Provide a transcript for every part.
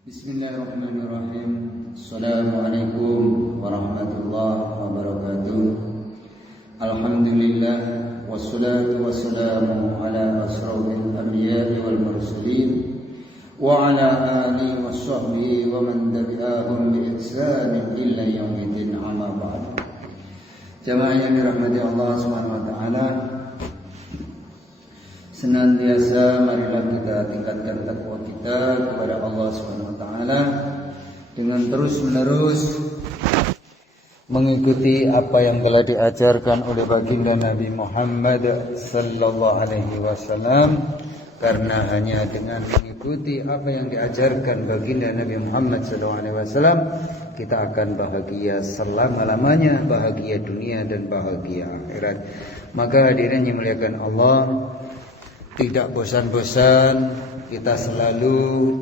Bismillahirrahmanirrahim. Assalamualaikum warahmatullahi wabarakatuh. Alhamdulillah wassalatu wassalamu ala asrofil anbiya'i wal mursalin wa ala alihi washabbihi wa man tabi'ahum bi ihsanin illa yaumiddin, amma ba'd. Jamaah yang dirahmati Allah Subhanahu wa taala, senantiasa marilah kita tingkatkan takwa kita kepada Allah Subhanahu wa taala dengan terus-menerus mengikuti apa yang telah diajarkan oleh baginda Nabi Muhammad sallallahu alaihi wasallam, karena hanya dengan mengikuti apa yang diajarkan baginda Nabi Muhammad sallallahu alaihi wasallam kita akan bahagia selama-lamanya, bahagia dunia dan bahagia akhirat. Maka hadirin yang dimuliakan Allah, tidak bosan-bosan kita selalu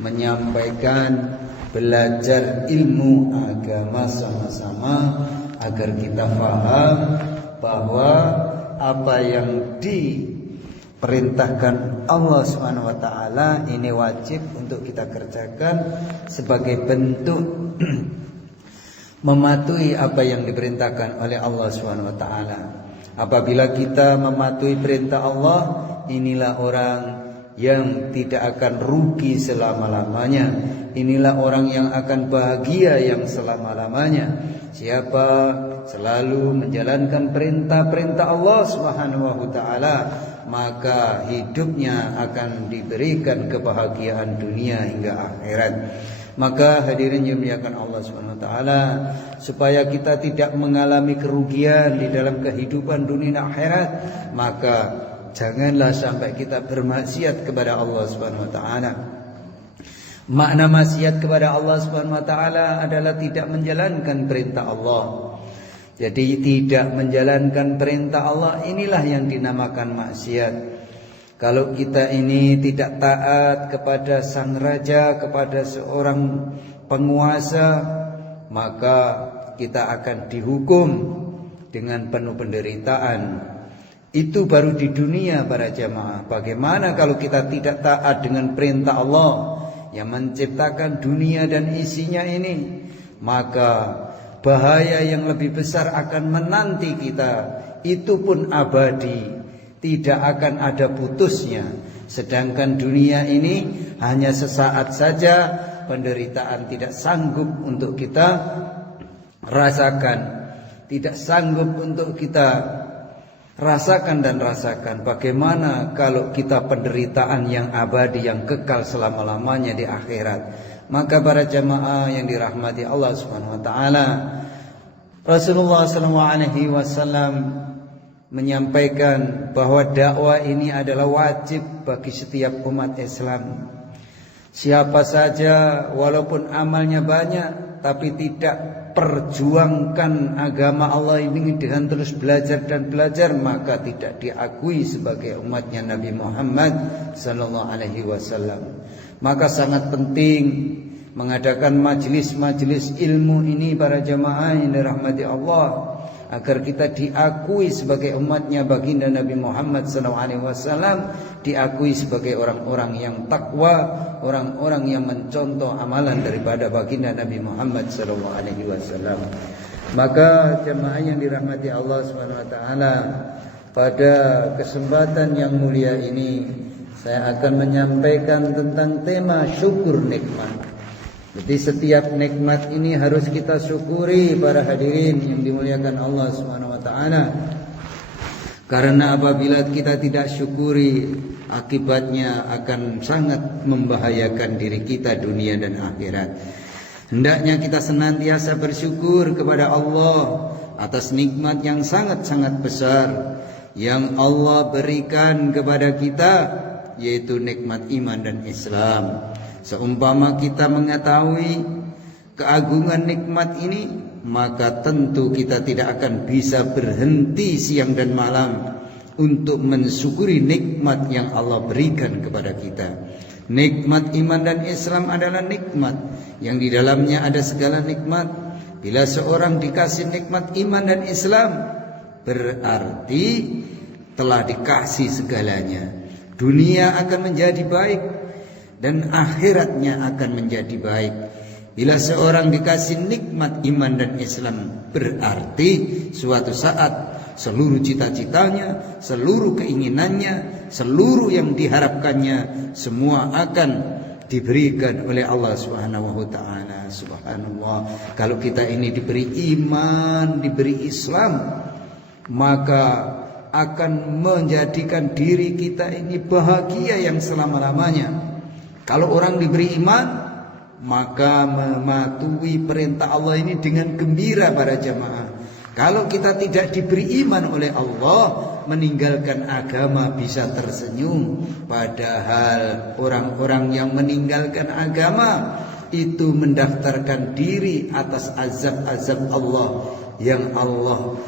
menyampaikan belajar ilmu agama sama-sama agar kita paham bahwa apa yang diperintahkan Allah Subhanahu wa taala ini wajib untuk kita kerjakan sebagai bentuk mematuhi apa yang diperintahkan oleh Allah Subhanahu wa taala. Apabila kita mematuhi perintah Allah, inilah orang yang tidak akan rugi selama-lamanya. Inilah orang yang akan bahagia yang selama-lamanya. Siapa selalu menjalankan perintah-perintah Allah Subhanahu wa taala, maka hidupnya akan diberikan kebahagiaan dunia hingga akhirat. Maka hadirin yang dimuliakan Allah Subhanahu wa taala, supaya kita tidak mengalami kerugian di dalam kehidupan dunia dan akhirat, maka janganlah sampai kita bermaksiat kepada Allah Subhanahu wa taala. Makna maksiat kepada Allah Subhanahu wa taala adalah tidak menjalankan perintah Allah. Jadi tidak menjalankan perintah Allah inilah yang dinamakan maksiat. Kalau kita ini tidak taat kepada sang raja, kepada seorang penguasa, maka kita akan dihukum dengan penuh penderitaan. Itu baru di dunia para jamaah. Bagaimana kalau kita tidak taat dengan perintah Allah yang menciptakan dunia dan isinya ini? Maka bahaya yang lebih besar akan menanti kita. Itu pun abadi, tidak akan ada putusnya. Sedangkan dunia ini hanya sesaat saja, penderitaan tidak sanggup untuk kita rasakan, tidak sanggup untuk kita rasakan dan rasakan. Bagaimana kalau kita penderitaan yang abadi, yang kekal selama-lamanya di akhirat? Maka para jamaah yang dirahmati Allah Subhanahu wa taala, Rasulullah sallallahu alaihi wasallam menyampaikan bahwa dakwah ini adalah wajib bagi setiap umat Islam. Siapa saja walaupun amalnya banyak tapi tidak perjuangkan agama Allah ini dengan terus belajar dan belajar, maka tidak diakui sebagai umatnya Nabi Muhammad sallallahu alaihi wasallam. Maka sangat penting mengadakan majelis-majelis ilmu ini para jamaah yang dirahmati Allah, agar kita diakui sebagai umatnya baginda Nabi Muhammad SAW, diakui sebagai orang-orang yang takwa, orang-orang yang mencontoh amalan daripada baginda Nabi Muhammad SAW. Maka jemaah yang dirahmati Allah SWT, pada kesempatan yang mulia ini saya akan menyampaikan tentang tema syukur nikmat. Jadi setiap nikmat ini harus kita syukuri para hadirin yang dimuliakan Allah Subhanahu wa taala. Karena apabila kita tidak syukuri, akibatnya akan sangat membahayakan diri kita dunia dan akhirat. Hendaknya kita senantiasa bersyukur kepada Allah atas nikmat yang sangat-sangat besar yang Allah berikan kepada kita, yaitu nikmat iman dan Islam. Seumpama kita mengetahui keagungan nikmat ini, maka tentu kita tidak akan bisa berhenti siang dan malam untuk mensyukuri nikmat yang Allah berikan kepada kita. Nikmat iman dan Islam adalah nikmat yang di dalamnya ada segala nikmat. Bila seorang dikasih nikmat iman dan Islam, berarti telah dikasih segalanya. Dunia akan menjadi baik, dan akhiratnya akan menjadi baik. Bila seorang dikasih nikmat iman dan Islam, berarti suatu saat seluruh cita-citanya, seluruh keinginannya, seluruh yang diharapkannya semua akan diberikan oleh Allah Subhanahu wa taala. Subhanallah, kalau kita ini diberi iman, diberi Islam, maka akan menjadikan diri kita ini bahagia yang selama-lamanya. Kalau orang diberi iman, maka mematuhi perintah Allah ini dengan gembira para jamaah. Kalau kita tidak diberi iman oleh Allah, meninggalkan agama bisa tersenyum. Padahal orang-orang yang meninggalkan agama itu mendaftarkan diri atas azab-azab Allah yang Allah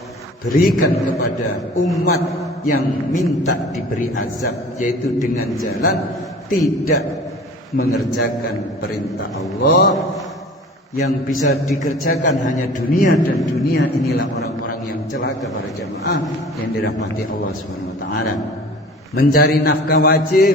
berikan kepada umat yang minta diberi azab, yaitu dengan jalan tidak mengerjakan perintah Allah. Yang bisa dikerjakan hanya dunia, dan dunia inilah orang-orang yang celaka para jamaah yang dirahmati Allah Subhanahu wa taala. Mencari nafkah wajib,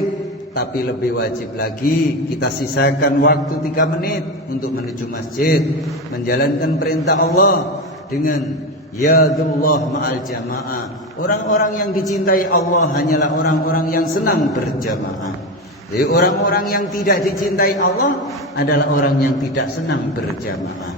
tapi lebih wajib lagi kita sisakan waktu 3 menit untuk menuju masjid, menjalankan perintah Allah dengan yadullah ma'al jamaah. Orang-orang yang dicintai Allah hanyalah orang-orang yang senang berjamaah. Jadi orang-orang yang tidak dicintai Allah adalah orang yang tidak senang berjamaah.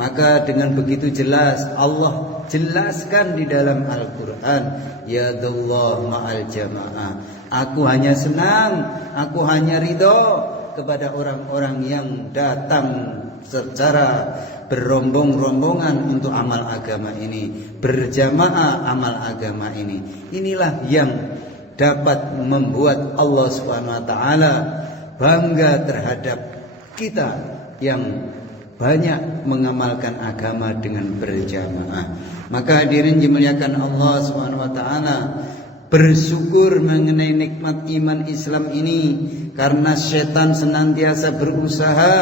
Maka dengan begitu jelas Allah jelaskan di dalam Al-Quran, yadullah ma'al jamaah. Aku hanya senang, aku hanya ridho kepada orang-orang yang datang secara berombong-rombongan untuk amal agama ini, berjamaah amal agama ini. Inilah yang dapat membuat Allah Subhanahu wa taala bangga terhadap kita yang banyak mengamalkan agama dengan berjamaah. Maka hadirin dimuliakan Allah Subhanahu wa taala, bersyukur mengenai nikmat iman Islam ini, karena setan senantiasa berusaha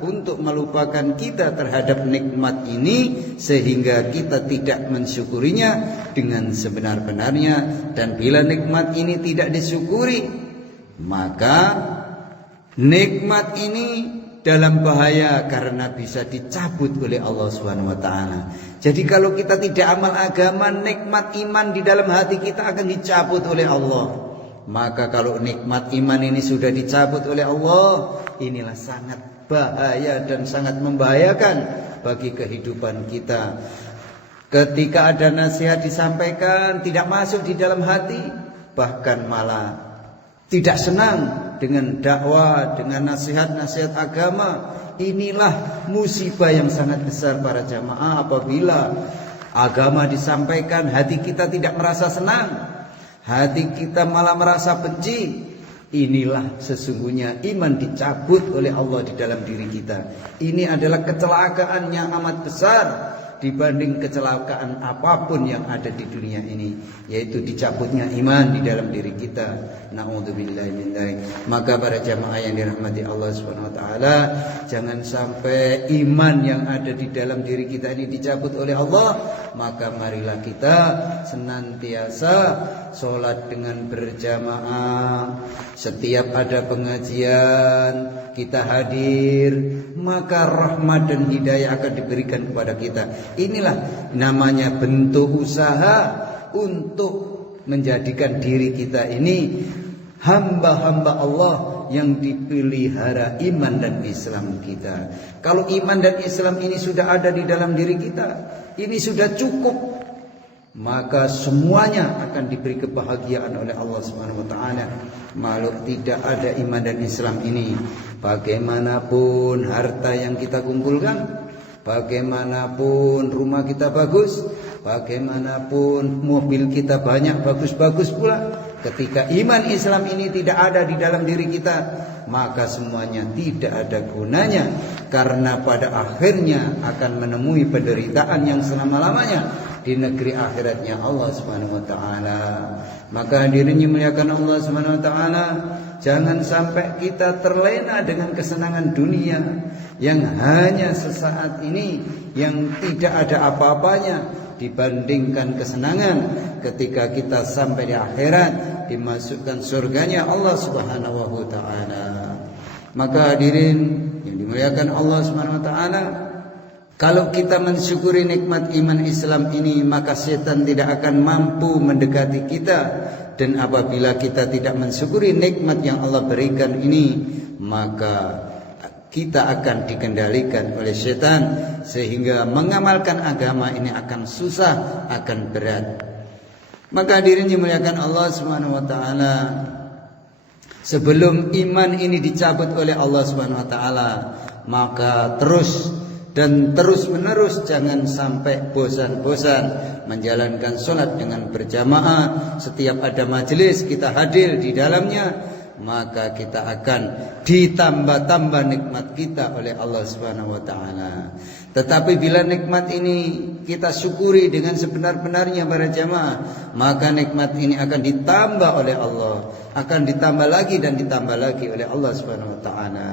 untuk melupakan kita terhadap nikmat ini, sehingga kita tidak mensyukurinya dengan sebenar-benarnya. Dan bila nikmat ini tidak disyukuri, maka nikmat ini dalam bahaya karena bisa dicabut oleh Allah Subhanahu wa taala. Jadi kalau kita tidak amal agama, nikmat iman di dalam hati kita akan dicabut oleh Allah. Maka kalau nikmat iman ini sudah dicabut oleh Allah, inilah sangat bahaya dan sangat membahayakan bagi kehidupan kita. Ketika ada nasihat disampaikan tidak masuk di dalam hati, bahkan malah tidak senang dengan dakwah, dengan nasihat-nasihat agama. Inilah musibah yang sangat besar para jamaah. Apabila agama disampaikan, hati kita tidak merasa senang, hati kita malah merasa benci, inilah sesungguhnya iman dicabut oleh Allah di dalam diri kita. Ini adalah kecelakaan yang amat besar dibanding kecelakaan apapun yang ada di dunia ini, yaitu dicabutnya iman di dalam diri kita. Na'udzubillahi min dzalik. Maka para jamaah yang dirahmati Allah Subhanahu wa taala, jangan sampai iman yang ada di dalam diri kita ini dicabut oleh Allah. Maka marilah kita senantiasa sholat dengan berjamaah. Setiap ada pengajian kita hadir, maka rahmat dan hidayah akan diberikan kepada kita. Inilah namanya bentuk usaha untuk menjadikan diri kita ini hamba-hamba Allah yang dipelihara iman dan Islam kita. Kalau iman dan Islam ini sudah ada di dalam diri kita, ini sudah cukup, maka semuanya akan diberi kebahagiaan oleh Allah Subhanahu wa taala. Makhluk tidak ada iman dan Islam ini, bagaimanapun harta yang kita kumpulkan, bagaimanapun rumah kita bagus, bagaimanapun mobil kita banyak bagus-bagus pula, ketika iman Islam ini tidak ada di dalam diri kita, maka semuanya tidak ada gunanya, karena pada akhirnya akan menemui penderitaan yang selama-lamanya di negeri akhiratnya Allah Subhanahu wa taala. Maka hadirin yang dimuliakan Allah Subhanahu wa taala, jangan sampai kita terlena dengan kesenangan dunia yang hanya sesaat ini, yang tidak ada apa-apanya dibandingkan kesenangan ketika kita sampai di akhirat, dimasukkan surganya Allah Subhanahu wa taala. Maka hadirin yang dimuliakan Allah Subhanahu wa taala, kalau kita mensyukuri nikmat iman Islam ini, maka setan tidak akan mampu mendekati kita. Dan apabila kita tidak mensyukuri nikmat yang Allah berikan ini, maka kita akan dikendalikan oleh setan, sehingga mengamalkan agama ini akan susah, akan berat. Maka hadirin dimuliakan Allah Subhanahu wa taala, sebelum iman ini dicabut oleh Allah Subhanahu wa taala, maka terus dan terus menerus jangan sampai bosan-bosan menjalankan sholat dengan berjamaah. Setiap ada majelis kita hadir di dalamnya, maka kita akan ditambah-tambah nikmat kita oleh Allah Subhanahu wa taala. Tetapi bila nikmat ini kita syukuri dengan sebenar-benarnya para jamaah, maka nikmat ini akan ditambah oleh Allah, akan ditambah lagi dan ditambah lagi oleh Allah Subhanahu wa taala.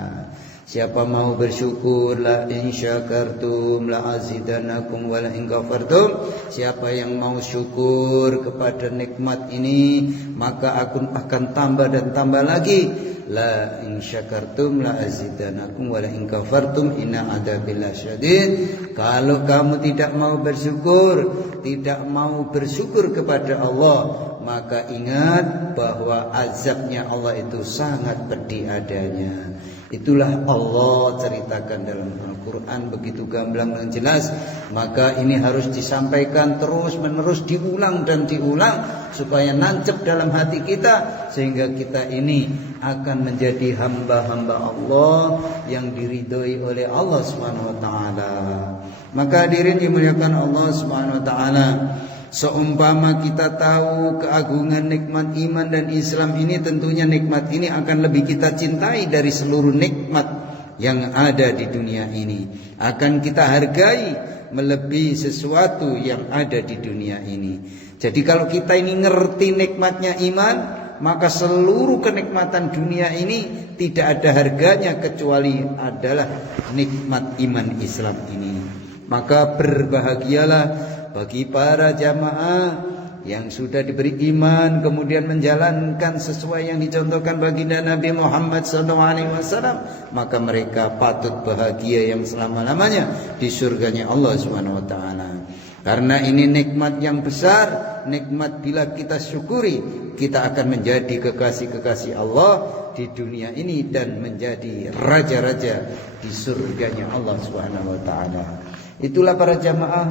Siapa mau bersyukur, la in syakartum la azidanakum wa la in kafartum. Siapa yang mau syukur kepada nikmat ini, maka aku akan tambah dan tambah lagi. La in syakartum la azidanakum wa la in kafartum inna adzabil syadid. Kalau kamu tidak mau bersyukur, tidak mau bersyukur kepada Allah, maka ingat bahwa azabnya Allah itu sangat pedih adanya. Itulah Allah ceritakan dalam Al-Quran begitu gamblang dan jelas. Maka ini harus disampaikan terus menerus, diulang dan diulang, supaya nancep dalam hati kita, sehingga kita ini akan menjadi hamba-hamba Allah yang diridhoi oleh Allah Subhanahu wa taala. Maka hadirin dimuliakan Allah Subhanahu wa taala, seumpama kita tahu keagungan nikmat iman dan Islam ini, tentunya nikmat ini akan lebih kita cintai dari seluruh nikmat yang ada di dunia ini. Akan kita hargai melebihi sesuatu yang ada di dunia ini. Jadi kalau kita ini ngerti nikmatnya iman, maka seluruh kenikmatan dunia ini tidak ada harganya kecuali adalah nikmat iman Islam ini. Maka berbahagialah bagi para jamaah yang sudah diberi iman kemudian menjalankan sesuai yang dicontohkan baginda Nabi Muhammad SAW, maka mereka patut bahagia yang selama-lamanya di surganya Allah Subhanahu wa taala. Karena ini nikmat yang besar, nikmat bila kita syukuri, kita akan menjadi kekasih-kekasih Allah di dunia ini dan menjadi raja-raja di surganya Allah Subhanahu wa taala. Itulah para jamaah,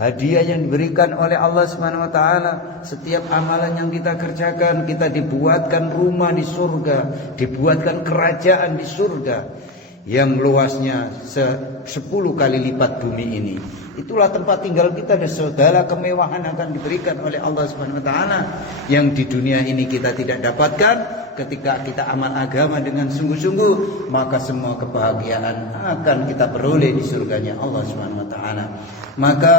hadiah yang diberikan oleh Allah Subhanahu wa taala. Setiap amalan yang kita kerjakan, kita dibuatkan rumah di surga, dibuatkan kerajaan di surga yang luasnya 10 kali lipat bumi ini. Itulah tempat tinggal kita, dan segala kemewahan akan diberikan oleh Allah Subhanahu wa taala yang di dunia ini kita tidak dapatkan. Ketika kita amal agama dengan sungguh-sungguh, maka semua kebahagiaan akan kita peroleh di surganya Allah Subhanahu wa taala. Maka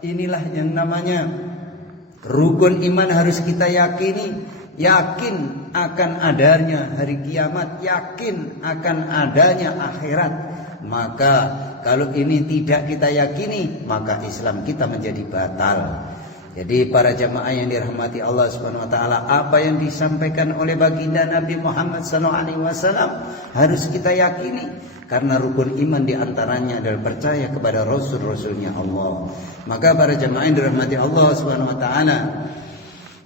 inilah yang namanya rukun iman, harus kita yakini. Yakin akan adanya hari kiamat, yakin akan adanya akhirat. Maka kalau ini tidak kita yakini, maka Islam kita menjadi batal. Jadi para jamaah yang dirahmati Allah Subhanahu wa taala, apa yang disampaikan oleh baginda Nabi Muhammad SAW harus kita yakini, karena rukun iman diantaranya adalah percaya kepada Rasul-Rasulnya Allah. Maka para jamaah yang dirahmati Allah Subhanahu wa taala,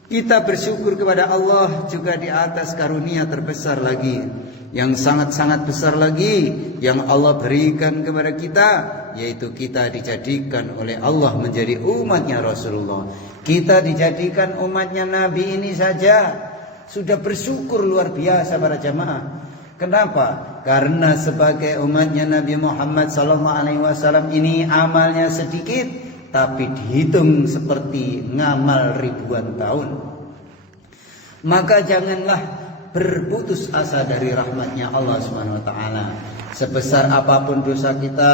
kita bersyukur kepada Allah juga di atas karunia terbesar lagi, yang sangat-sangat besar lagi yang Allah berikan kepada kita, yaitu kita dijadikan oleh Allah menjadi umatnya Rasulullah. Kita dijadikan umatnya Nabi ini saja sudah bersyukur luar biasa para jamaah. Kenapa? Karena sebagai umatnya Nabi Muhammad SAW ini amalnya sedikit, tapi dihitung seperti ngamal ribuan tahun. Maka janganlah berputus asa dari rahmatnya Allah Subhanahu wa taala. Sebesar apapun dosa kita,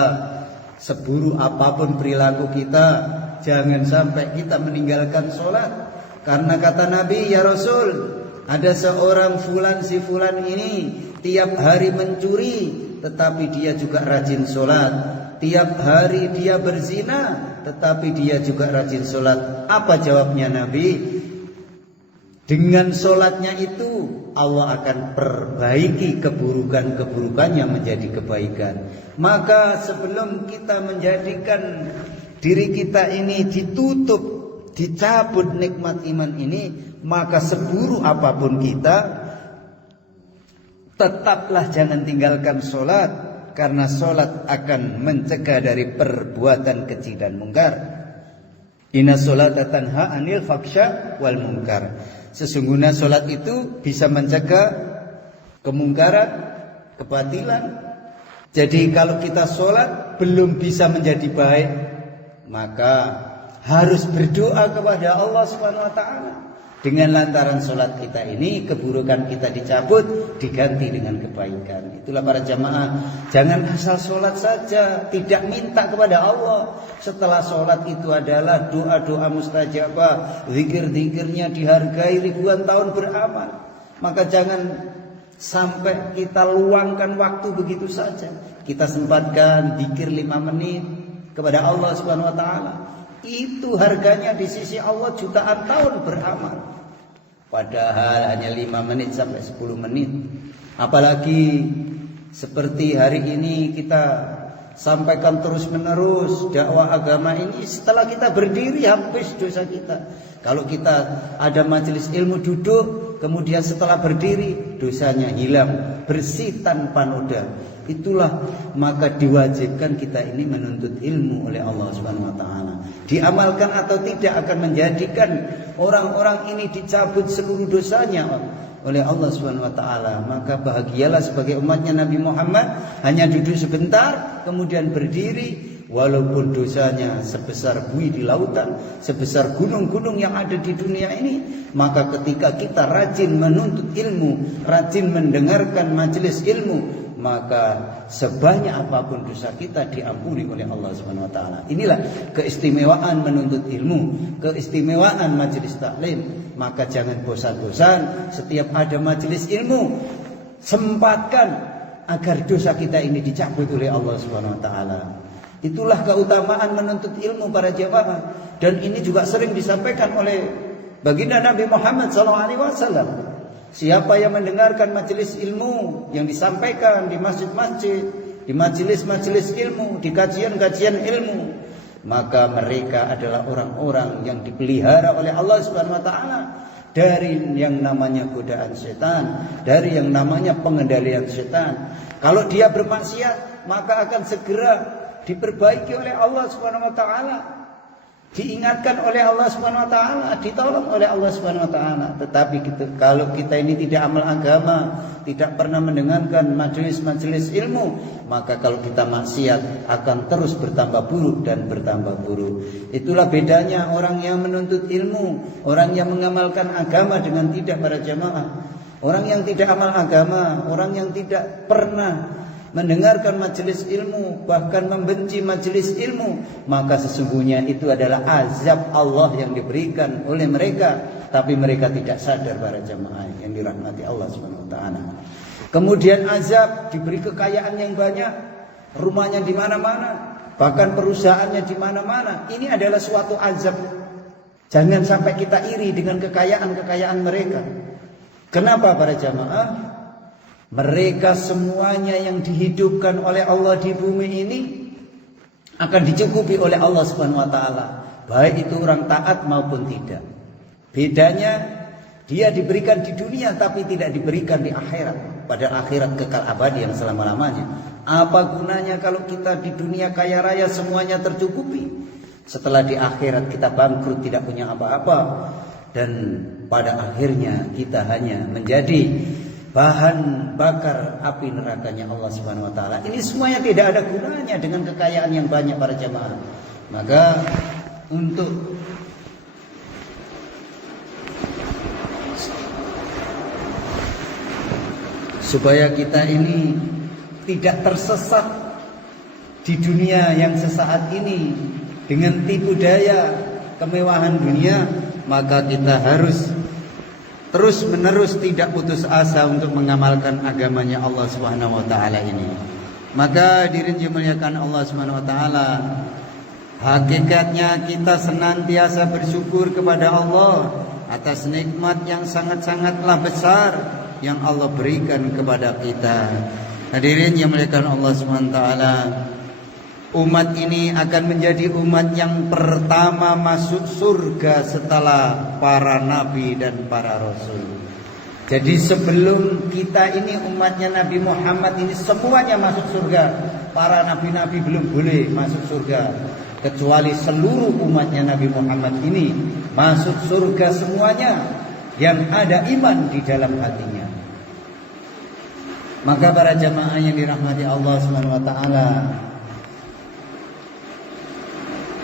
seburuk apapun perilaku kita, jangan sampai kita meninggalkan sholat. Karena kata Nabi, ya Rasul, ada seorang fulan, si fulan ini tiap hari mencuri, tetapi dia juga rajin sholat. Tiap hari dia berzina, tetapi dia juga rajin sholat. Apa jawabnya Nabi? Dengan sholatnya itu Allah akan perbaiki keburukan-keburukannya menjadi kebaikan. Maka sebelum kita menjadikan diri kita ini ditutup, dicabut nikmat iman ini, maka seburuk apapun kita, tetaplah jangan tinggalkan sholat, karena sholat akan mencegah dari perbuatan keji dan mungkar. Inna sholata tanha anil faksha wal mungkar. Sesungguhnya sholat itu bisa mencegah kemungkaran, kebatilan. Jadi kalau kita sholat belum bisa menjadi baik, maka harus berdoa kepada Allah Subhanahu wa taala. Dengan lantaran sholat kita ini, keburukan kita dicabut, diganti dengan kebaikan. Itulah para jamaah, jangan asal sholat saja, tidak minta kepada Allah. Setelah sholat itu adalah doa-doa mustajabah, zikir-zikirnya dihargai ribuan tahun beramal. Maka jangan sampai kita luangkan waktu begitu saja. Kita sempatkan zikir 5 menit kepada Allah Subhanahu wa taala. Itu harganya di sisi Allah jutaan tahun beramal. Padahal hanya 5 menit sampai 10 menit. Apalagi seperti hari ini kita sampaikan terus menerus dakwah agama ini, setelah kita berdiri habis dosa kita. Kalau kita ada majelis ilmu duduk, kemudian setelah berdiri dosanya hilang, bersih tanpa noda. Itulah maka diwajibkan kita ini menuntut ilmu oleh Allah Subhanahu wa taala. Diamalkan atau tidak akan menjadikan orang-orang ini dicabut seluruh dosanya oleh Allah Subhanahu wa taala. Maka bahagialah sebagai umatnya Nabi Muhammad, hanya duduk sebentar kemudian berdiri, walaupun dosanya sebesar buih di lautan, sebesar gunung-gunung yang ada di dunia ini. Maka ketika kita rajin menuntut ilmu, rajin mendengarkan majelis ilmu, maka sebanyak apapun dosa kita diampuni oleh Allah Subhanahu wa taala. Inilah keistimewaan menuntut ilmu, keistimewaan majelis taklim. Maka jangan bosan-bosan setiap ada majelis ilmu, sempatkan agar dosa kita ini dicabut oleh Allah Subhanahu wa taala. Itulah keutamaan menuntut ilmu para jamaah, dan ini juga sering disampaikan oleh baginda Nabi Muhammad SAW. Siapa yang mendengarkan majelis ilmu yang disampaikan di masjid-masjid, di majelis-majelis ilmu, di kajian-kajian ilmu, maka mereka adalah orang-orang yang dipelihara oleh Allah Subhanahu wa taala dari yang namanya godaan setan, dari yang namanya pengendalian setan. Kalau dia bermaksiat, maka akan segera diperbaiki oleh Allah Subhanahu wa taala, diingatkan oleh Allah Subhanahu wa taala, ditolong oleh Allah Subhanahu wa taala. Tetapi kalau kita ini tidak amal agama, tidak pernah mendengarkan majelis-majelis ilmu, maka kalau kita maksiat akan terus bertambah buruk dan bertambah buruk. Itulah bedanya orang yang menuntut ilmu, orang yang mengamalkan agama dengan tidak para jamaah. Orang yang tidak amal agama, orang yang tidak pernah mendengarkan majelis ilmu, bahkan membenci majelis ilmu, maka sesungguhnya itu adalah azab Allah yang diberikan oleh mereka, tapi mereka tidak sadar para jamaah yang dirahmati Allah Subhanahu wa taala. Kemudian azab diberi kekayaan yang banyak, rumahnya di mana-mana, bahkan perusahaannya di mana-mana. Ini adalah suatu azab. Jangan sampai kita iri dengan kekayaan-kekayaan mereka. Kenapa para jamaah? Mereka semuanya yang dihidupkan oleh Allah di bumi ini akan dicukupi oleh Allah Subhanahu wa taala, baik itu orang taat maupun tidak. Bedanya dia diberikan di dunia tapi tidak diberikan di akhirat. Pada akhirat kekal abadi yang selama-lamanya. Apa gunanya kalau kita di dunia kaya raya semuanya tercukupi, setelah di akhirat kita bangkrut, tidak punya apa-apa, dan pada akhirnya kita hanya menjadi bahan bakar api nerakanya Allah Subhanahu wa taala. Ini semuanya tidak ada gunanya dengan kekayaan yang banyak para jamaah. Maka untuk supaya kita ini tidak tersesat di dunia yang sesaat ini dengan tipu daya kemewahan dunia, maka kita harus terus menerus tidak putus asa untuk mengamalkan agamanya Allah Subhanahu wa taala ini. Maka hadirin dimuliakan Allah Subhanahu wa taala, hakikatnya kita senantiasa bersyukur kepada Allah atas nikmat yang sangat-sangatlah besar yang Allah berikan kepada kita. Hadirin yang dimuliakan Allah SWT, umat ini akan menjadi umat yang pertama masuk surga setelah para nabi dan para rasul. Jadi sebelum kita ini umatnya Nabi Muhammad ini semuanya masuk surga. Para nabi-nabi belum boleh masuk surga, kecuali seluruh umatnya Nabi Muhammad ini masuk surga semuanya yang ada iman di dalam hatinya. Maka para jamaah yang dirahmati Allah SWT,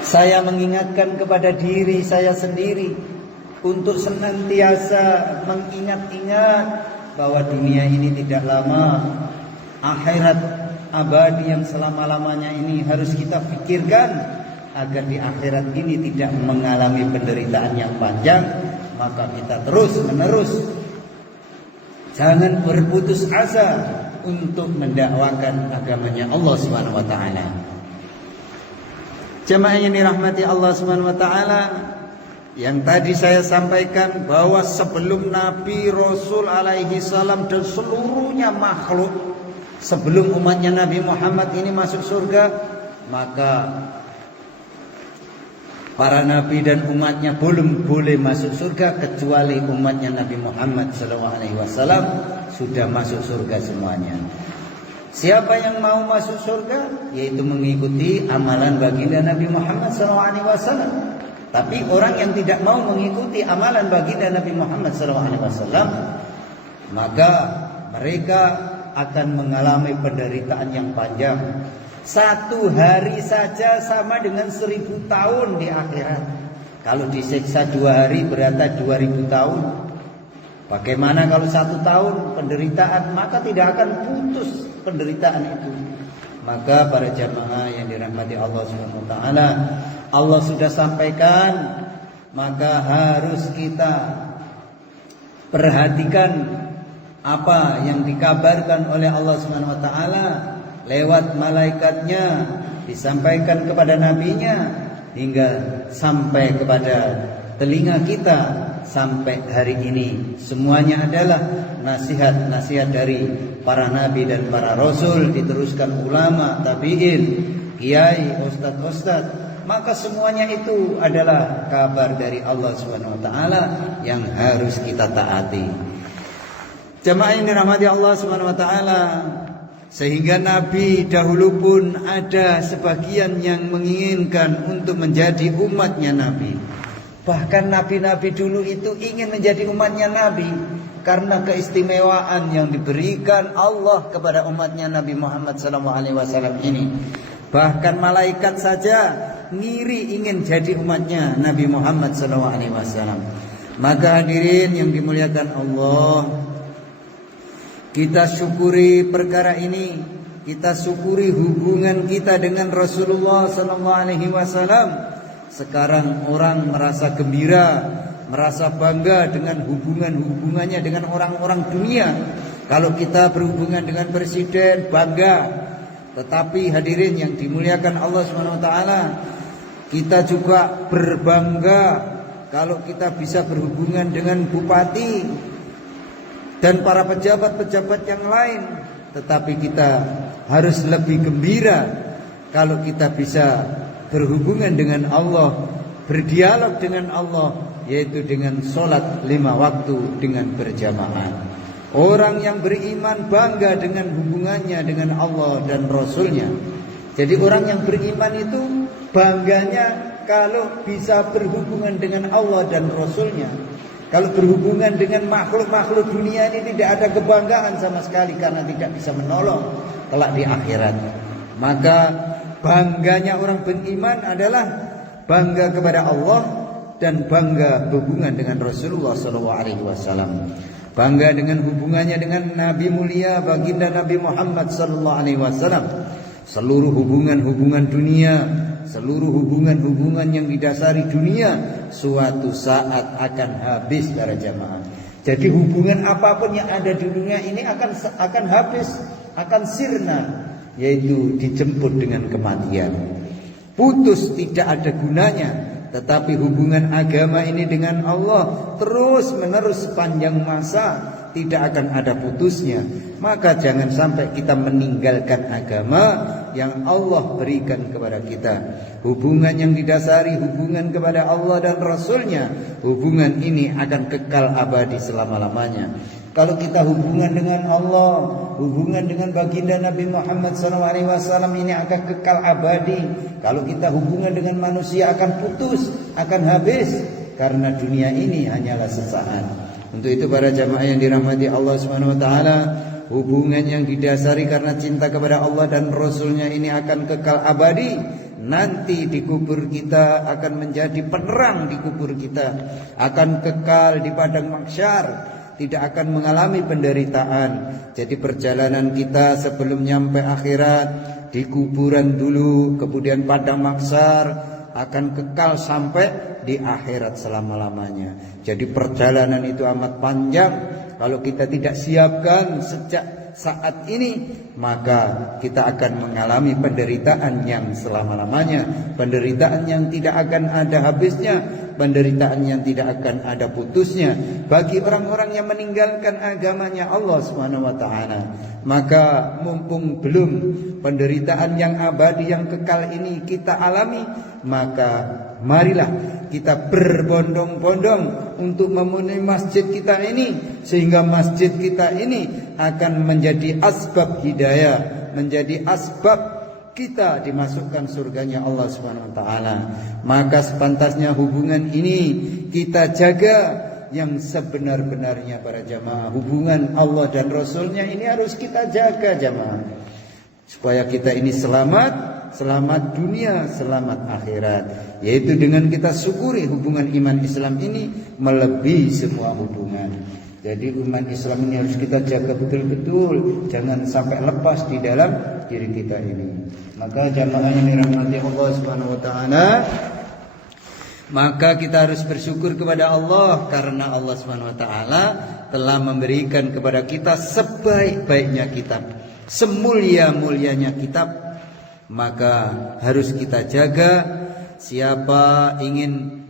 saya mengingatkan kepada diri saya sendiri untuk senantiasa mengingat-ingat bahwa dunia ini tidak lama. Akhirat abadi yang selama-lamanya ini harus kita pikirkan agar di akhirat ini tidak mengalami penderitaan yang panjang. Maka kita terus menerus jangan berputus asa untuk mendakwakan agamanya Allah Subhanahu wa taala. Jemaah yang dirahmati Allah Subhanahu wa taala, yang tadi saya sampaikan bahwa sebelum Nabi Rasul alaihi salam dan seluruhnya makhluk, sebelum umatnya Nabi Muhammad ini masuk surga, maka para nabi dan umatnya belum boleh masuk surga kecuali umatnya Nabi Muhammad SAW sudah masuk surga semuanya. Siapa yang mau masuk surga, yaitu mengikuti amalan baginda Nabi Muhammad SAW. Tapi orang yang tidak mau mengikuti amalan baginda Nabi Muhammad SAW, maka mereka akan mengalami penderitaan yang panjang. 1 hari saja sama dengan 1000 tahun di akhirat. Kalau disiksa 2 hari berarti 2000 tahun. Bagaimana kalau 1 tahun penderitaan? Maka tidak akan putus penderitaan itu. Maka para jamaah yang dirahmati Allah Subhanahu wa taala, Allah sudah sampaikan, maka harus kita perhatikan apa yang dikabarkan oleh Allah Subhanahu wa taala lewat malaikatnya, disampaikan kepada nabinya hingga sampai kepada telinga kita sampai hari ini. Semuanya adalah nasihat-nasihat dari para nabi dan para rasul, diteruskan ulama, tabi'in, kiai, ustadz-ustadz. Maka semuanya itu adalah kabar dari Allah Subhanahu wa taala yang harus kita taati. Jemaah yang dirahmati Allah Subhanahu wa taala, sehingga nabi dahulu pun ada sebagian yang menginginkan untuk menjadi umatnya nabi. Bahkan nabi-nabi dulu itu ingin menjadi umatnya nabi karena keistimewaan yang diberikan Allah kepada umatnya Nabi Muhammad SAW ini. Bahkan malaikat saja ngiri ingin jadi umatnya Nabi Muhammad SAW. Maka hadirin yang dimuliakan Allah, kita syukuri perkara ini. Kita syukuri hubungan kita dengan Rasulullah SAW. Sekarang orang merasa gembira, merasa bangga dengan hubungannya dengan orang-orang dunia. Kalau kita berhubungan dengan presiden, bangga. Tetapi hadirin yang dimuliakan Allah SWT, kita juga berbangga kalau kita bisa berhubungan dengan bupati dan para pejabat-pejabat yang lain. Tetapi kita harus lebih gembira kalau kita bisa berhubungan dengan Allah, berdialog dengan Allah, yaitu dengan sholat 5 waktu dengan berjamaah. Orang yang beriman bangga dengan hubungannya dengan Allah dan Rasulnya. Jadi orang yang beriman itu bangganya kalau bisa berhubungan dengan Allah dan Rasulnya. Kalau berhubungan dengan makhluk-makhluk dunia ini tidak ada kebanggaan sama sekali, karena tidak bisa menolong kelak di akhirat. Maka bangganya orang beriman adalah bangga kepada Allah dan bangga hubungan dengan Rasulullah SAW. Bangga dengan hubungannya dengan Nabi mulia baginda Nabi Muhammad SAW. Seluruh hubungan-hubungan dunia, seluruh hubungan-hubungan yang didasari dunia suatu saat akan habis para jamaah. Jadi hubungan apapun yang ada di dunia ini akan habis, akan sirna, yaitu dijemput dengan kematian. Putus, tidak ada gunanya. tetapi hubungan agama ini dengan Allah terus menerus sepanjang masa, tidak akan ada putusnya. Maka jangan sampai kita meninggalkan agama yang Allah berikan kepada kita. Hubungan yang didasari hubungan kepada Allah dan Rasulnya, hubungan ini akan kekal abadi selama-lamanya. Kalau kita hubungan dengan Allah, hubungan dengan baginda Nabi Muhammad SAW ini akan kekal abadi. Kalau kita hubungan dengan manusia akan putus, akan habis, karena dunia ini hanyalah sesaat. Untuk itu para jamaah yang dirahmati Allah SWT, hubungan yang didasari karena cinta kepada Allah dan Rasulnya ini akan kekal abadi. Nanti di kubur kita akan menjadi penerang di kubur kita, akan kekal di padang mahsyar, tidak akan mengalami penderitaan. Jadi perjalanan kita sebelum nyampe akhirat, di kuburan dulu, kemudian padang mahsyar, akan kekal sampai di akhirat selama-lamanya. Jadi perjalanan itu amat panjang. Kalau kita tidak siapkan sejak saat ini, maka kita akan mengalami penderitaan yang selama-lamanya, penderitaan yang tidak akan ada habisnya, penderitaan yang tidak akan ada putusnya bagi orang-orang yang meninggalkan agamanya Allah SWT. Maka mumpung belum penderitaan yang abadi yang kekal ini kita alami, maka marilah kita berbondong-bondong untuk memenuhi masjid kita ini, sehingga masjid kita ini akan menjadi asbab hidayah, menjadi asbab kita dimasukkan surganya Allah SWT. Maka sepantasnya hubungan ini kita jaga yang sebenar-benarnya para jamaah. Hubungan Allah dan Rasulnya ini harus kita jaga jamaah, supaya kita ini selamat, selamat dunia, selamat akhirat. Yaitu dengan kita syukuri hubungan iman Islam ini melebihi semua hubungan. Jadi umat Islam ini harus kita jaga betul-betul, jangan sampai lepas di dalam diri kita ini. Maka jamaah yang dirahmati Allah Subhanahu wa taala, maka kita harus bersyukur kepada Allah karena Allah Subhanahu wa taala telah memberikan kepada kita sebaik-baiknya kitab, semulia-mulianya kitab. Maka harus kita jaga. Siapa ingin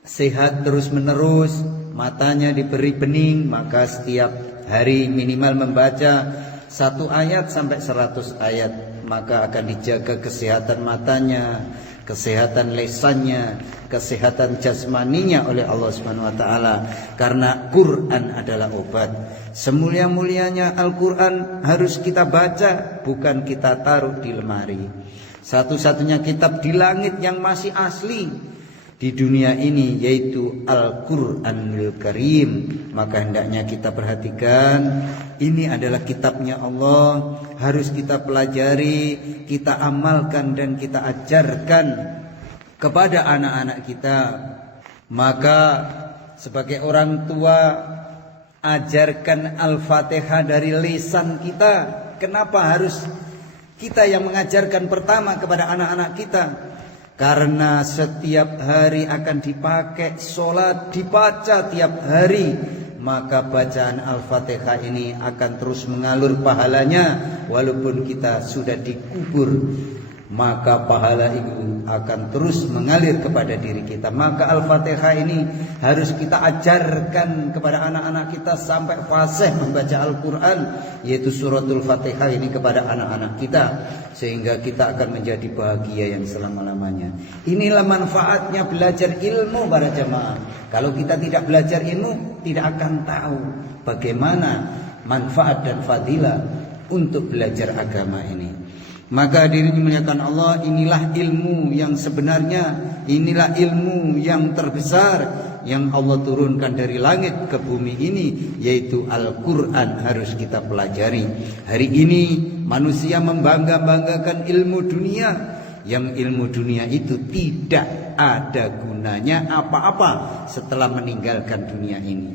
sehat terus-menerus, matanya diberi bening, maka setiap hari minimal membaca 1 ayat sampai 100 ayat, maka akan dijaga kesehatan matanya, kesehatan lesannya, kesehatan jasmaninya oleh Allah Subhanahu wa taala. Karena Quran adalah obat. Semulia-mulianya Al-Quran harus kita baca, bukan kita taruh di lemari. Satu-satunya kitab di langit yang masih asli di dunia ini yaitu Al-Quranul Karim. Maka hendaknya kita perhatikan, ini adalah kitabnya Allah, harus kita pelajari, kita amalkan dan kita ajarkan kepada anak-anak kita. Maka sebagai orang tua, ajarkan Al-Fatihah dari lisan kita. Kenapa harus kita yang mengajarkan pertama kepada anak-anak kita? Karena setiap hari akan dipakai sholat, dibaca tiap hari, maka bacaan Al-Fatihah ini akan terus mengalir pahalanya walaupun kita sudah dikubur. Maka pahala itu akan terus mengalir kepada diri kita. Maka Al-Fatihah ini harus kita ajarkan kepada anak-anak kita sampai fasih membaca Al-Quran, yaitu suratul Fatihah ini kepada anak-anak kita, sehingga kita akan menjadi bahagia yang selama-lamanya. Inilah manfaatnya belajar ilmu para jemaah. Kalau kita tidak belajar ilmu, tidak akan tahu bagaimana manfaat dan fadilah untuk belajar agama ini. Maka hadirin dimuliakan Allah, inilah ilmu yang sebenarnya, inilah ilmu yang terbesar yang Allah turunkan dari langit ke bumi ini, yaitu Al-Quran harus kita pelajari. Hari ini manusia membangga-banggakan ilmu dunia, yang ilmu dunia itu tidak ada gunanya apa-apa setelah meninggalkan dunia ini.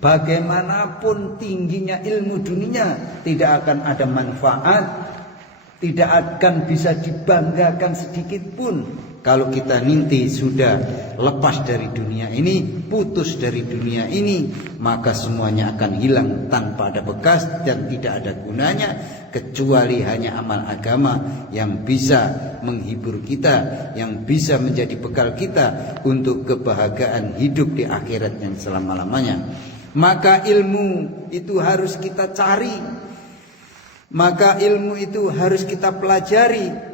Bagaimanapun tingginya ilmu dunia, tidak akan ada manfaat, tidak akan bisa dibanggakan sedikit pun kalau kita nanti sudah lepas dari dunia ini, putus dari dunia ini, maka semuanya akan hilang tanpa ada bekas dan tidak ada gunanya, kecuali hanya amal agama yang bisa menghibur kita, yang bisa menjadi bekal kita untuk kebahagiaan hidup di akhirat yang selama-lamanya. Maka ilmu itu harus kita cari, maka ilmu itu harus kita pelajari.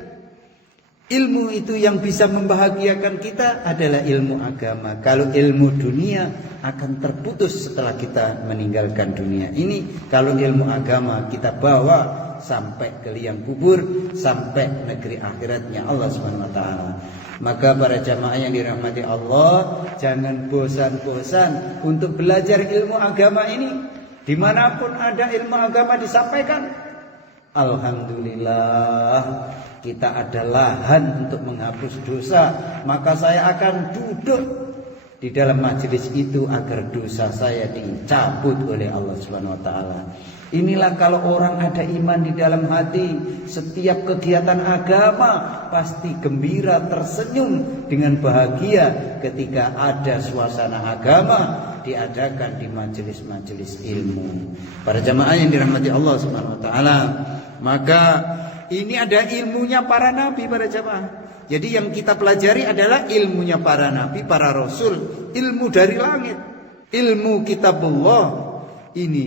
Ilmu itu yang bisa membahagiakan kita adalah ilmu agama. Kalau ilmu dunia akan terputus setelah kita meninggalkan dunia ini. Kalau ilmu agama kita bawa sampai ke liang kubur, sampai negeri akhiratnya Allah Subhanahu wa taala. Maka para jamaah yang dirahmati Allah, jangan bosan-bosan untuk belajar ilmu agama ini. Dimanapun ada ilmu agama disampaikan, alhamdulillah kita ada lahan untuk menghapus dosa. Maka saya akan duduk di dalam majelis itu agar dosa saya dicabut oleh Allah Subhanahu wa taala. Inilah kalau orang ada iman di dalam hati, setiap kegiatan agama pasti gembira, tersenyum dengan bahagia ketika ada suasana agama diadakan di majelis-majelis ilmu. Para jamaah yang dirahmati Allah Subhanahu wa taala, maka ini ada ilmunya para nabi, para jamaah. Jadi yang kita pelajari adalah ilmunya para nabi, para rasul, ilmu dari langit, ilmu kitabullah. Ini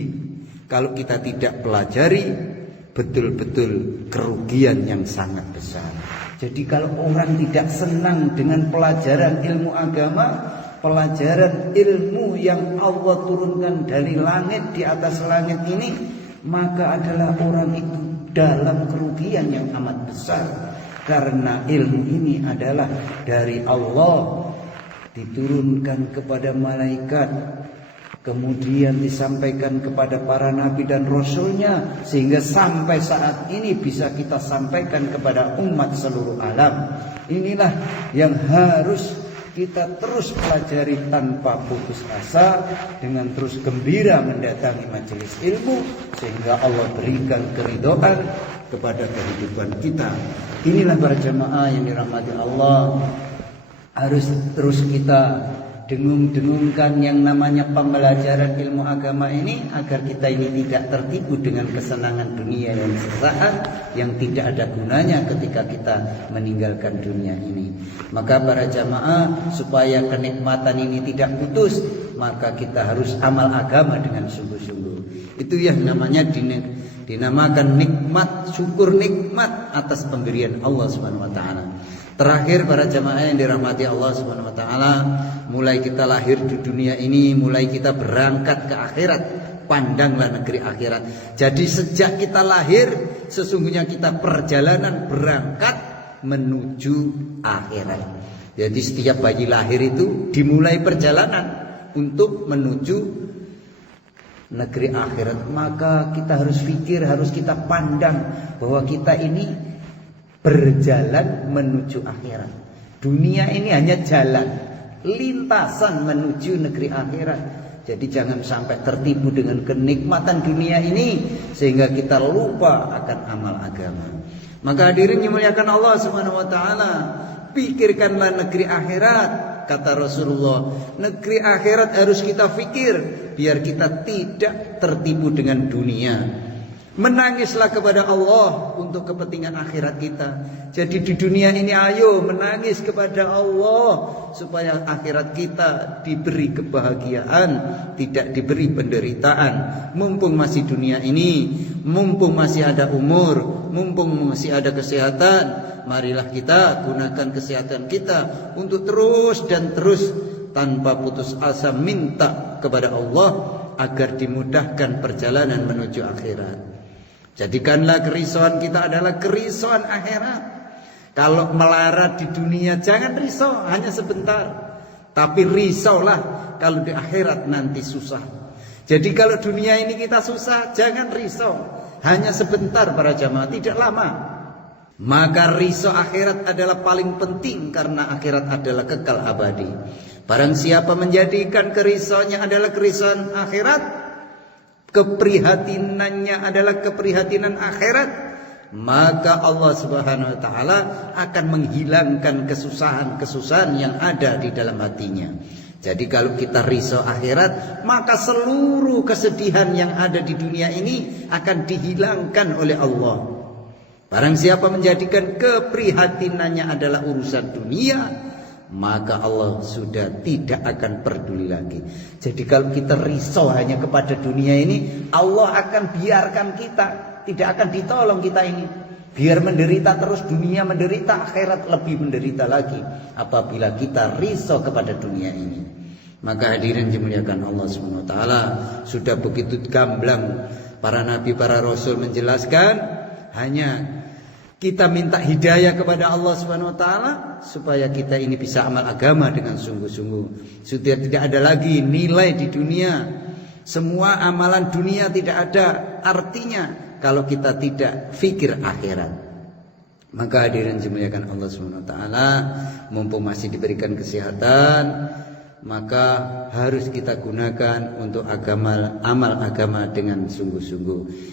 kalau kita tidak pelajari, betul-betul kerugian yang sangat besar. Jadi kalau orang tidak senang dengan pelajaran ilmu agama, pelajaran ilmu yang Allah turunkan dari langit, di atas langit ini, maka adalah orang itu dalam kerugian yang amat besar. Karena ilmu ini adalah dari Allah, diturunkan kepada malaikat, kemudian disampaikan kepada para nabi dan rasulnya, sehingga sampai saat ini bisa kita sampaikan kepada umat seluruh alam. Inilah yang harus kita terus pelajari tanpa putus asa, dengan terus gembira mendatangi majelis ilmu, sehingga Allah berikan keridhaan kepada kehidupan kita. Inilah para jamaah yang dirahmati Allah, harus terus kita dengung-dengungkan yang namanya pembelajaran ilmu agama ini, agar kita ini tidak tertipu dengan kesenangan dunia yang sesaat, yang tidak ada gunanya ketika kita meninggalkan dunia ini. Maka para jamaah, supaya kenikmatan ini tidak putus, maka kita harus amal agama dengan sungguh-sungguh. Itu yang namanya dinamakan nikmat, syukur nikmat atas pemberian Allah Subhanahu wa taala. Terakhir para jamaah yang dirahmati Allah Subhanahu wa taala, mulai kita lahir di dunia ini, mulai kita berangkat ke akhirat, pandanglah negeri akhirat. Jadi sejak kita lahir, sesungguhnya kita perjalanan berangkat menuju akhirat. Jadi setiap bayi lahir itu dimulai perjalanan untuk menuju negeri akhirat. Maka kita harus pikir, harus kita pandang bahwa kita ini berjalan menuju akhirat. Dunia ini hanya jalan, lintasan menuju negeri akhirat. Jadi jangan sampai tertipu dengan kenikmatan dunia ini sehingga kita lupa akan amal agama. Maka hadirin dimuliakan Allah Subhanahu wa taala, pikirkanlah negeri akhirat. Kata Rasulullah, negeri akhirat harus kita pikir biar kita tidak tertipu dengan dunia. Menangislah kepada Allah untuk kepentingan akhirat kita. Jadi di dunia ini ayo menangis kepada Allah supaya akhirat kita diberi kebahagiaan, tidak diberi penderitaan. Mumpung masih dunia ini, mumpung masih ada umur, mumpung masih ada kesehatan, marilah kita gunakan kesehatan kita untuk terus dan terus tanpa putus asa minta kepada Allah agar dimudahkan perjalanan menuju akhirat. Jadikanlah kerisauan kita adalah kerisauan akhirat. Kalau melarat di dunia jangan risau, hanya sebentar. Tapi risaulah kalau di akhirat nanti susah. Jadi kalau dunia ini kita susah, jangan risau, hanya sebentar para jamaah, tidak lama. Maka risau akhirat adalah paling penting, karena akhirat adalah kekal abadi. Barang siapa menjadikan kerisauannya adalah kerisauan akhirat, keprihatinannya adalah keprihatinan akhirat, maka Allah Subhanahu wa taala akan menghilangkan kesusahan-kesusahan yang ada di dalam hatinya. Jadi kalau kita risau akhirat, maka seluruh kesedihan yang ada di dunia ini akan dihilangkan oleh Allah. Barang siapa menjadikan keprihatinannya adalah urusan dunia, maka Allah sudah tidak akan peduli lagi. Jadi kalau kita risau hanya kepada dunia ini, Allah akan biarkan kita, tidak akan ditolong kita ini. Biar menderita terus, dunia menderita, akhirat lebih menderita lagi apabila kita risau kepada dunia ini. Maka hadirin dimuliakan Allah SWT, sudah begitu gamblang para nabi, para rasul menjelaskan, hanya kita minta hidayah kepada Allah Subhanahu wa taala supaya kita ini bisa amal agama dengan sungguh-sungguh. Sudah tidak ada lagi nilai di dunia. Semua amalan dunia tidak ada artinya kalau kita tidak fikir akhirat. Maka hadirin dimuliakan Allah Subhanahu wa taala, mumpung masih diberikan kesehatan, maka harus kita gunakan untuk amal agama dengan sungguh-sungguh.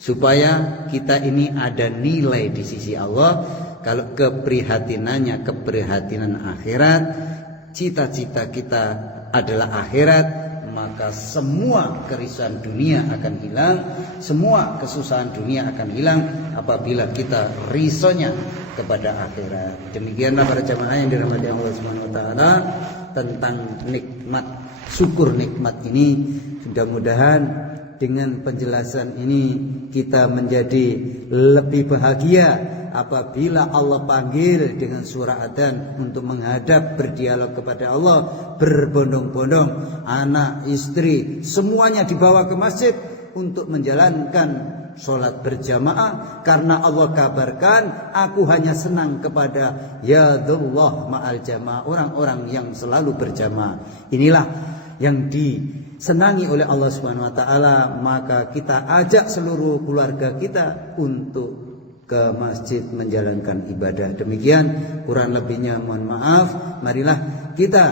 Supaya kita ini ada nilai di sisi Allah. Kalau keprihatinan akhirat, cita-cita kita adalah akhirat, maka semua kerisauan dunia akan hilang, semua kesusahan dunia akan hilang apabila kita risaunya kepada akhirat. Demikianlah para jamaah yang dirahmati Allah Subhanahu wa taala tentang nikmat, syukur nikmat ini. Mudah-mudahan dengan penjelasan ini kita menjadi lebih bahagia apabila Allah panggil dengan suara adzan untuk menghadap berdialog kepada Allah, berbondong-bondong, anak, istri, semuanya dibawa ke masjid untuk menjalankan sholat berjamaah. Karena Allah kabarkan, aku hanya senang kepada yadullah ma'al jamaah, orang-orang yang selalu berjamaah. Inilah yang disenangi oleh Allah Subhanahu wa taala. Maka kita ajak seluruh keluarga kita untuk ke masjid menjalankan ibadah. Demikian, kurang lebihnya mohon maaf. Marilah kita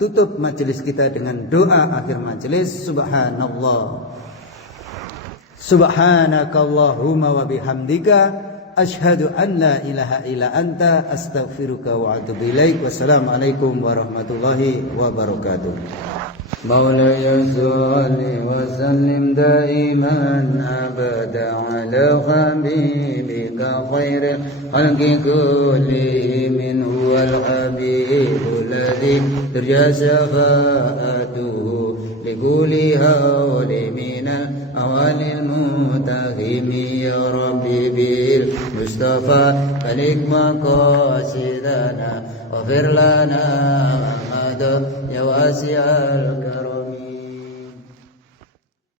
tutup majelis kita dengan doa akhir majelis. Subhanakallahumma wa bihamdika asyhadu an la ilaha illa anta astaghfiruka wa atubu ilaik. Wassalamualaikum warahmatullahi wabarakatuh. مولاي صل وسلم دائما أبدا على حبيبك خير الخلق كلهم هو الحبيب الذي ترجى شفاعته لكل هول من الأهوال المتهم يا ربي بالمصطفى فلك مقاصدنا واغفر لنا محمد يا واسع الكرم.